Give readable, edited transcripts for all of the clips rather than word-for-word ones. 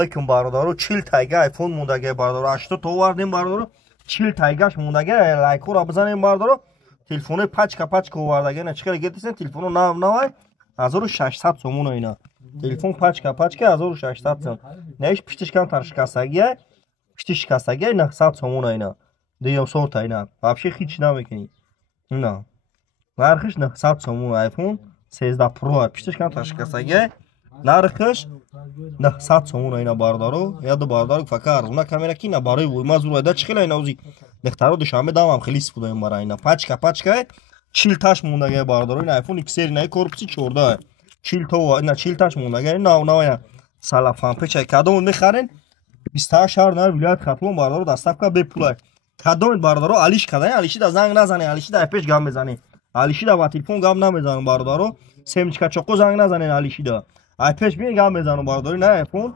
بکن برادرو 40 تایگه آیفون موندگه برادرو 80 تا وردیم برادرو 40 تایگهش موندگه لایکو را بزنیم برادرو تلفن پچکا وردگه نه چیکار گرفتین تلفن نو 1600 سومون اینا تلفن پچکا 1600 سوم نهش پشتش کم ترش کاساگه پشتش کاساگه 900 سومون اینا دیگه سورت اینا вообще هیچ نمیکنی نه нархиш 900 сомон айфон 13 pro пишташ кам ташкасаге нархиш 900 сомон айна бардоро яда бардоро факар уна камера ки на барои мазур айда чхила айна узи нехтаро душаме давам хели спудаем бара айна пачка 40 таш мондаге бардоро ин айфон xr на корпуси 14 40 то на 40 таш мондаге на салафан печай кадом мехарен 28 шар на вилоят хатлон бардоро доставка бепулай кадом бардоро алиш кадай алиши да занг назане алиши да пеш гам мезани алишида ва телефон гам намезанам бародаро семчка чоқо занг назанен алишида айпеш би гам мезанам бардари на айфон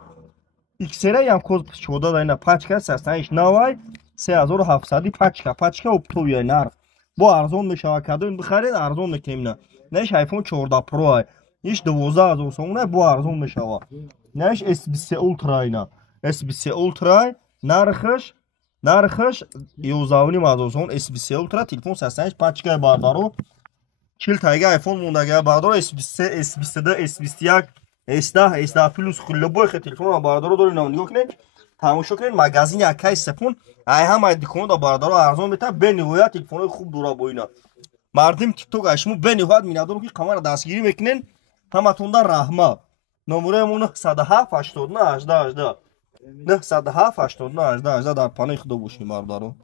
xr ям корпус 14 дайна пачка састаниш навай 3700 пачка оптовия нар бо арзон мешава кадон бихаред арзон мекунем неш айфон 14 pro ай иш 12000 сомон бо арзон мешава неш s23 ultra айна s23 ultra нархиш 11.5 сомон s23 ultra телефон састаниш пачка бардаро 40 тайга айфон мондаге бардаро s23 s22 s21 s10 s10 plus любой телефон бардаро дорин нигоҳ кунед тамошо кунед магазини акай сапун ай ҳамаи дуконда бардаро арзон мета бениҳоят телефонои хуб дура боина мардим тикток ашмо бениҳоят минадоро ки камара дастгирӣ мекунен ҳаматонда раҳма номераи 907 89 18 18 907 89 18 18 дар панои худо бошем бардаро